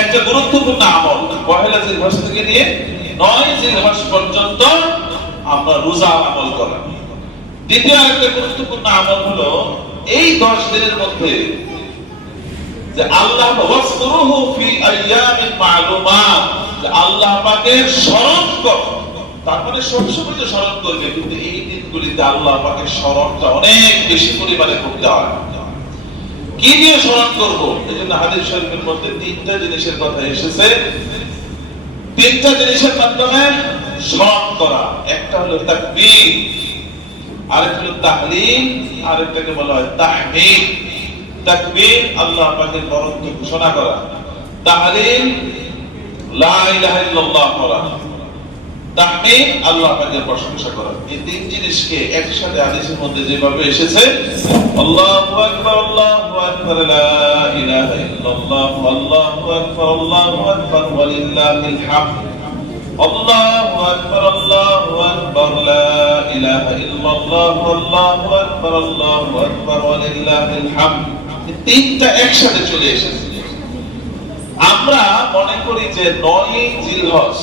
একটা গুরুত্বপূর্ণ আমল। পহেলা জিলহজ থেকে নিয়ে 9 জিলহজ পর্যন্ত আমরা রোজা আমল করা। দ্বিতীয় একটা গুরুত্বপূর্ণ আমল হলো এই 10 দিনের মধ্যে যে আল্লাহ ওয়াসকুরুহু ফি আইয়ামিন মা'লুমাত, যে আল্লাহ পাকের স্মরণ করো। তার মানে সবসময় তো স্মরণ করবে, কিন্তু এই দিনগুলিতে আল্লাহ পাকের স্মরণটা অনেক বেশি পরিমাণে করতে হয়। কি দিয়ে স্মরণ করব? এজন্য হাদিস শরীফের মধ্যে 3টা জিনিসের কথা এসেছে। 3টা জিনিসের মাধ্যমে স্মরণ করা। একটা হলো তাকবীর, আরেকটা হলো তাহলিল, আরেকটাকে বলা হয় তাহমিদ। তাকবীর আল্লাহ পাকের বরত্ব ঘোষণা করা, তাহলিল লা ইলাহা ইল্লাল্লাহ করা, তাহমিদ আল্লাহ পাকের প্রশংসা করা। এই 3 জিনিসকে একসাথে হাদিসের মধ্যে যেভাবে এসেছে, আল্লাহু আকবার আল্লাহু আকবার লা ইলাহা ইল্লাল্লাহ আল্লাহু আকবার ওয়ালিল্লাহিল হামদ, আল্লাহু আকবার লা ইলাহা ইল্লাল্লাহ আল্লাহু আকবার ওয়ালিল্লাহিল হামদ। এই 3টা একসাথে চলে এসেছে। আমরা মনে করি যে 9 জিলহজ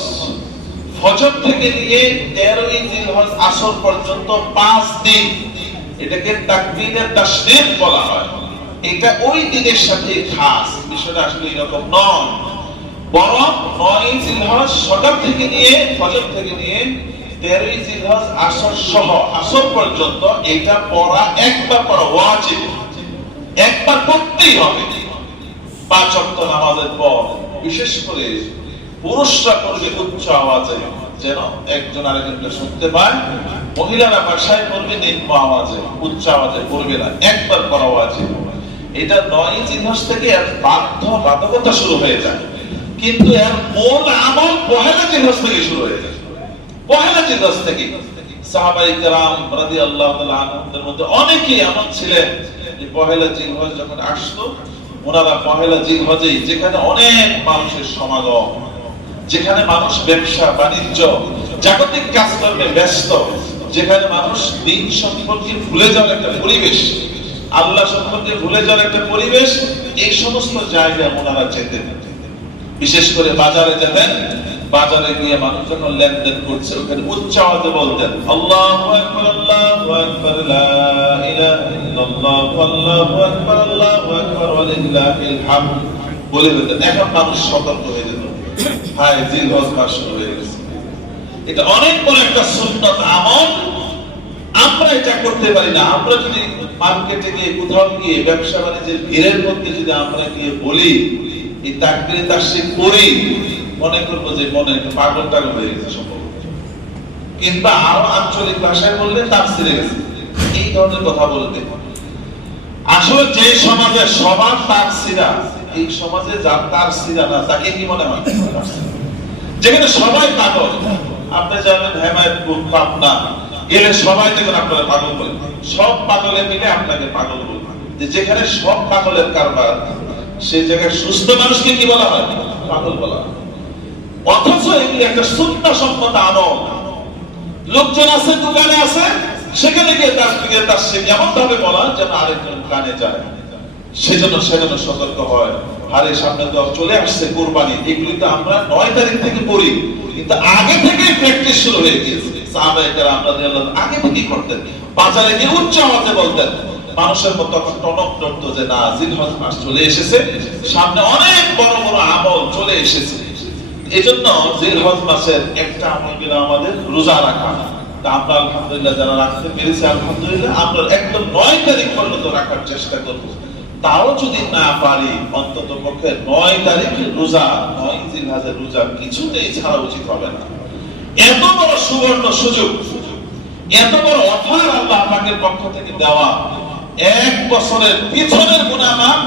ফজর থেকে নিয়ে 13 জিলহজ আসর পর্যন্ত 5 দিন, এটাকে তাকবীরে তাশরীক বলা হয়। এটা ওই দিনের সাথে খাস। বিষয়টা আসলে এরকম নয়, বরং 9 জিলহজ সকাল থেকে নিয়ে ফজর থেকে নিয়ে 13 জিলহজ আসর সহ আসর পর্যন্ত এটা পড়া একবার পড়া ওয়াজিব, একবার পড়তেই হবে। 5 ওয়াক্ত নামাজের পর বিশেষ করে পুরুষরা পড়বে উচ্চ আওয়াজে, যেন একজন আরেকজনকে শুনতে পায়। মহিলারা বাসায় পড়বে নিম্ন আওয়াজে, উচ্চ আওয়াজে পড়বে না, একবার পড়া ওয়াজিব। এটা 9 জিলহজ থেকে এর বাধ্যবাধকতা শুরু হয়ে যায়, কিন্তু এর মূল আমল পহেলা জিলহজ থেকে শুরু হয়ে যায়। পহেলা জিলহজ থেকে সাহাবায়ে কেরাম রাদিয়াল্লাহু তাআলা আনহুদের মধ্যে অনেকেই এমন ছিলেন যে পহেলা জিলহজ যখন আসতো, ওনারা পহেলা জিলহজেই, যেখানে অনেক মানুষের সমাগম, যেখানে মানুষ ব্যবসা বাণিজ্য জাগতিক কাজকর্মে ব্যস্ত, যেখানে মানুষ দিন সম্পর্কে ভুলে যাওয়ার একটা পরিবেশ, আল্লাহ সম্পর্কে ভুলে যাওয়ার একটা পরিবেশ, এই সমস্ত জায়গায় ওনারা যেতেন। বিশেষ করে বাজারে যেতেন, বাজারে গিয়ে মানুষ যখন লেনদেন করছে ওখানে উচ্চ আওয়াজে বলতেন আল্লাহু আকবার লা ইলাহা ইল্লাল্লাহ আল্লাহু আকবার ওয়ালিল্লাহিল হামদ বলে বলতেন। এখন মানুষ সতর্ক হয়ে যেত, হায় জিলহজ মাস শুরু হয়ে গেছে। এটা অনেক বড় একটা সুন্নাত আমল, আমরা এটা করতে পারি না। আমরা যদি মার্কেটে গিয়ে কোথাও গিয়ে ব্যবসা বাণিজ্যের ভিড়ের মধ্যে যদি আমরা গিয়ে বলি এই তাকবীরে তাশরীক করি, মনে করবো যে মনে একটু পাগল টাগল হয়ে গেছে সম্ভব। কিন্তু আরো আঞ্চলিক ভাষায় বললে তাফসীরে গেছে, এই ধরনের কথা বলতে। আসলে যে সমাজে সবার তাফসীরা, এই সমাজে যার তাফসীরা না তাকে কি মনে হয়? যেখানে সবাই পাগল। আপনি জানেন হেমায়তপুর, পাবনা গেলে সবাই দেখুন আপনারা পাগল বলেন, সব পাগলে মিলে আপনাকে পাগল বলবেন। যেখানে সব পাগলের কারবার, সেই জায়গায় সুস্থ মানুষকে কি বলা হয়? পাগল বলা হয়। অথচ এগুলি একটা সুন্নাহ সম্মত আমল। লোকজন আছে, দোকানে আছে, সেখানে গিয়ে তাশরীক এমন ভাবে বলা যেন আরেকজন কানে যায়, সেজন্য সতর্ক হয়। আরে সামনে তো চলে আসছে কুরবানি, এগুলি তো আমরা 9 তারিখ থেকে পড়ি, কিন্তু আগে থেকে প্র্যাকটিস শুরু হয়ে গিয়েছে। সাহাবায়ে কেরাম রাদিয়াল্লাহু আগে থেকেই করতেন, বাজারে গিয়ে উচ্চ আওয়াজে বলতেন। মানুষের মতো তখন টনক নড়তো যে না, জিলহজ মাস চলে এসেছে, সামনে অনেক বড় বড় আমল চলে এসেছে। এজন্য জিলহজ মাসের একটা আমল হলো আমাদের রোজা রাখা। তা আমরা আলহামদুলিল্লাহ যারা রাখতে পেরেছি, আলহামদুলিল্লাহ আমরা একদম 9 তারিখ পর্যন্ত রাখার চেষ্টা করব। তাও যদি না পারি, অন্তত পক্ষে 9 তারিখে রোজা, 9 জিলহজের রোজা কিছুতেই ছাড়া উচিত হবে না। এত বড় সুবর্ণ সুযোগ, এত বড় অফার আল্লাহ পাকের পক্ষ থেকে দেওয়া। 1 বছরের পিছনের গুনাহ মাফ,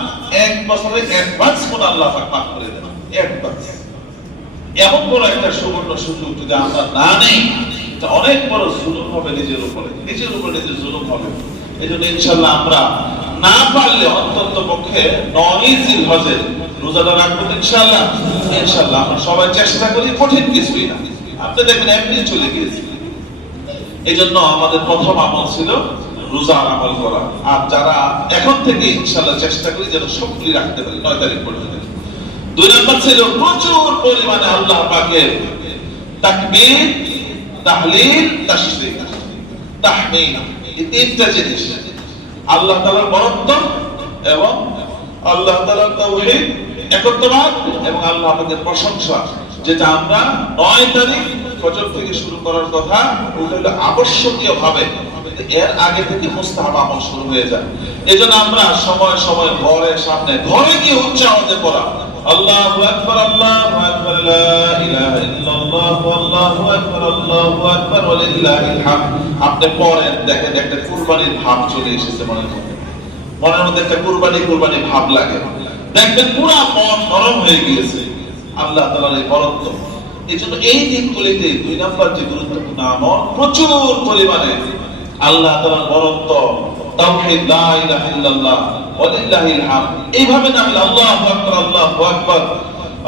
1 বছরের অ্যাডভান্স গুনাহ আল্লাহ পাক মাফ করে দেন। অ্যাডভান্স এমন বড় একটা সুবর্ণ সুযোগ যদি আমরা না নেই, তা অনেক বড় জুলুম হবে নিজের উপরে নিজের জুলুম হবে। এজন্য ইনশাআল্লাহ আমরা না পারলে অন্তত পক্ষে 9 জিলহজের রোজাটা রাখবো ইনশাআল্লাহ। আমরা সবাই চেষ্টা করি, কঠিন কিছুই না। আপনি দেখবেন এমনি চলে গিয়েছে। এজন্য আমাদের প্রথম আমল ছিল রোজার আমল করা। আর যারা এখন থেকে ইনশাআল্লাহ চেষ্টা করি যেন সবগুলি রাখতে পারি 9 তারিখ পর্যন্ত। দুই নম্বর ছিল প্রচুর পরিমাণে আল্লাহ পাকের তাকবীর, তাহলিল, তাশরিক, তাহমিদ, এই তিনটা জিনিস, আল্লাহ তাআলার বরত্ব এবং আল্লাহ তাআলার তাওহীদ, একত্ববাদ এবং আল্লাহ পাকের প্রশংসা, যেটা আমরা 9 তারিখ ফজর থেকে শুরু করার কথা, ওটা হলো আবশ্যকীয় ভাবে, এর আগে থেকে মুস্তাহাব আমল শুরু হয়ে যায়। এজন্য আমরা সময় সময় ঘরের সামনে ঘরে গিয়ে উচ্চ আওয়াজে পড়া আল্লাহু আকবার, আল্লাহু আকবার, লা ইলাহা ইল্লাল্লাহ, আল্লাহু আকবার, আল্লাহু আকবার, ওয়ালিল্লাহিল হামদ। আপনি পড়েন, দেখেন একটা কুরবানির ভাব চলে এসেছে মনের মধ্যে, মনের মধ্যে একটা কুরবানি ভাব লাগে, দেখবেন পুরো মন নরম হয়ে গিয়েছে আল্লাহ তাআলার এই বরত্ব। এজন্য এই দিনগুলিতে 2 নাম্বার যে গুরুত্বপূর্ণ আমল, প্রচুর পরিমাণে আল্লাহ তাআলার বরত্ব, তাওহীদ, লা ইলাহা ইল্লাল্লাহ, ওয়ালিল্লাহিল হামদ, এইভাবে না হলে আল্লাহু আকবার, আল্লাহু আকবার,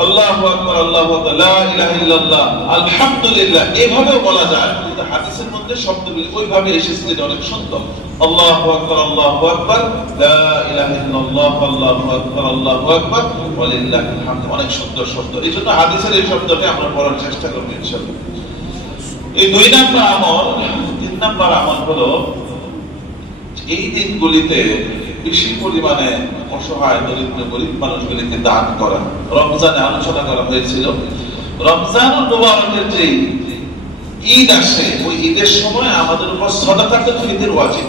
আল্লাহু আকবার, আল্লাহু আকবার, লা ইলাহা ইল্লাল্লাহ, আলহামদুলিল্লাহ, এভাবেও বলা যায়। কিন্তু হাদিসের মধ্যে শব্দগুলি ওইভাবে এসেছে, যেটা অনেক সুন্দর। আল্লাহু আকবার, আল্লাহু আকবার, লা ইলাহা ইল্লাল্লাহ, আল্লাহু আকবার, আল্লাহু আকবার, ওয়ালিল্লাহিল হামদ, অনেক সুন্দর শব্দ। এইজন্য হাদিসের এই শব্দটা আমরা পড়ার চেষ্টা করব ইনশাআল্লাহ। এই 2 নাম্বার আমল। 3 নাম্বার আমল হলো এই দিনগুলিতে বেশি পরিমাণে অসহায় দরিদ্র গরিব মানুষগুলিকে দান করা। রমজানে আলোচনা করা হয়েছিল, রমজানুল মুবারকের যে ঈদ আসে, ওই ঈদের সময় আমাদের উপর সাদাকাতুল ফিতর ওয়াজিব।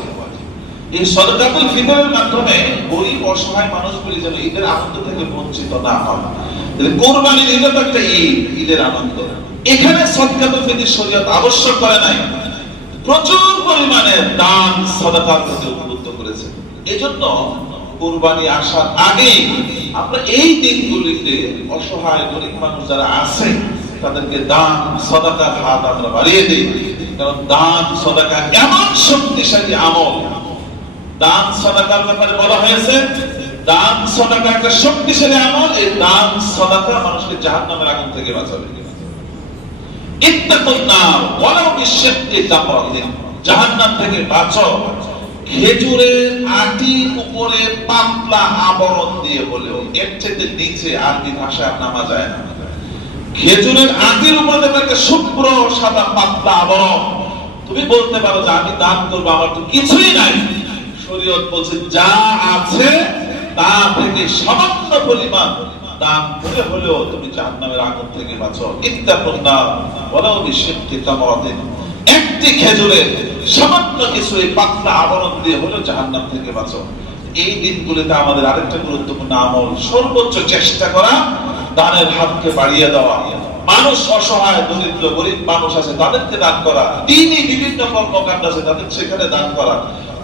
এই সাদাকাতুল ফিতরের মাধ্যমে গরিব অসহায় মানুষগুলি যেন ঈদের আনন্দ থেকে বঞ্চিত না হয়। কুরবানির ঈদ তো একটা ঈদ, ঈদের আনন্দ, এখানে সাদাকাতুল ফিতর শরীয়ত আবশ্যক করে নাই, প্রচুর পরিমাণে দান সাদাকার প্রতি উদ্বুদ্ধ করেছে। এজন্য কুরবানি আসার আগে আমরা এই দিনগুলিতে অসহায় গরিব মানুষ যারা আছে তাদেরকে দান সাদাকার হাত আমরা বাড়িয়ে দিই। কারণ দান সাদাকা এমন শক্তিশালী আমল, দান সাদাকার ব্যাপারে বলা হয়েছে দান সাদাকা একটা শক্তিশালী আমল। এই দান সাদাকা মানুষকে জাহান্নামের আগুন থেকে বাঁচাবে। ইত্তাকুন নার ওয়ালাউ বিশিক্কি তামরাতিন, জাহান্নাম থেকে বাঁচো খেজুরের আটির উপরে পাতলা আবরণ দিয়ে হলেও। এর চেয়ে নিচে আরবি ভাষায় নামা যায় না। খেজুরের আটির উপরে একটা শুভ্র সাদা পাতলা আবরণ। তুমি বলতে পারো যে আমি দান করবো, আমার তো কিছুই নাই। শরীয়ত বলছে যা আছে তা থেকে সামান্য পরিমাণ দান করে হলেও তুমি জাহান্নামের আগুন থেকে বাঁচো। ইত্তাকুন নার ওয়ালাউ বিশিক্কি তামরাতিন, একটি খেজুরের সামান্য কিছু এই পাতলা আবরণ দিয়ে হলেও জাহান্নাম থেকে বাঁচো। এই দিনগুলিতে আমাদের আরেকটা গুরুত্বপূর্ণ আমল, সর্বোচ্চ চেষ্টা করা দানের হাতকে বাড়িয়ে দেওয়া। মানুষ অসহায় দরিদ্র গরিব মানুষ আছে, তাদেরকে দান করা। দ্বীনি বিভিন্ন কর্মকাণ্ড আছে, তাদের সেখানে দান করা।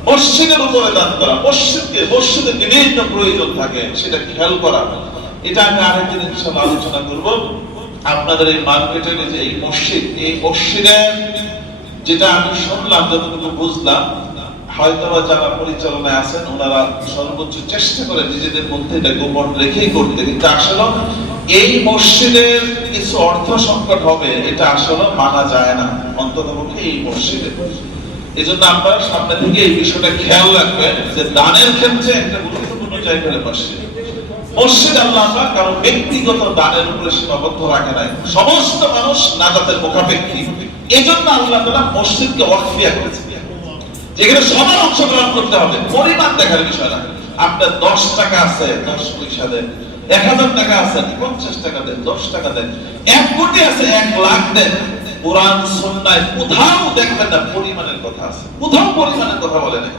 মসজিদের উপরে দান করা, মসজিদে বিভিন্ন প্রয়োজন থাকে, সেটা খেয়াল করা। এটা আমি আরেকদিন ইনশাআল্লাহ আলোচনা করব। আপনাদের এই মার্কেটের যে এই মসজিদ, এই মসজিদের যেটা আমি শুনলাম, যতটুকু বুঝলাম, হয়তো যারা পরিচালনায় আছেন ওনারা সর্বোচ্চ চেষ্টা করে নিজেদের মধ্যে এটা গোপন রেখেই করতে, কিন্তু আসলে এই মসজিদের কিছু অর্থ সংকট হবে, এটা আসলে মানা যায় না, অন্ততপক্ষে এই মসজিদে। এই জন্য আপনারা সামনে থেকে এই বিষয়টা খেয়াল রাখবেন যে দানের ক্ষেত্রে একটা গুরুত্বপূর্ণ জায়গায় মসজিদ। মসজিদ আল্লাহ পাক কারণ ব্যক্তিগত দানের উপরে সীমাবদ্ধ রাখে নাই, সমস্ত মানুষ নাজাতের মুখাপেক্ষী। এই জন্য আল্লাহ তাআলা মসজিদকে ওয়াকফিয়া করেছে, যেখানে সবার অংশগ্রহণ করতে হবে। পরিমাণ দেখার বিষয় না, আপনার 10 টাকা আছে 10 পয়সা দেন, 1000 টাকা আছে 50 টাকা দেন, 10 টাকা দেন, 1 কোটি আছে 1 লাখ দেন। কোরআন সুন্নাহয় কোথাও দেখবেন না পরিমাণের কথা আছে, কোথাও পরিমাণের কথা বলে না।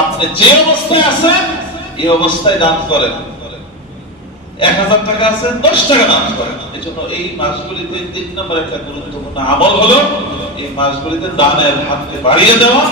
আপনি যে অবস্থায় আছেন এই অবস্থায় দান করেন। 1000 টাকা আছে 10 টাকা দান করেন। এজন্য এই মাসগুলিতে 3 নম্বর একটা গুরুত্বপূর্ণ আমল হলো এই মাসগুলিতে দানের হাতকে বাড়িয়ে দেওয়া।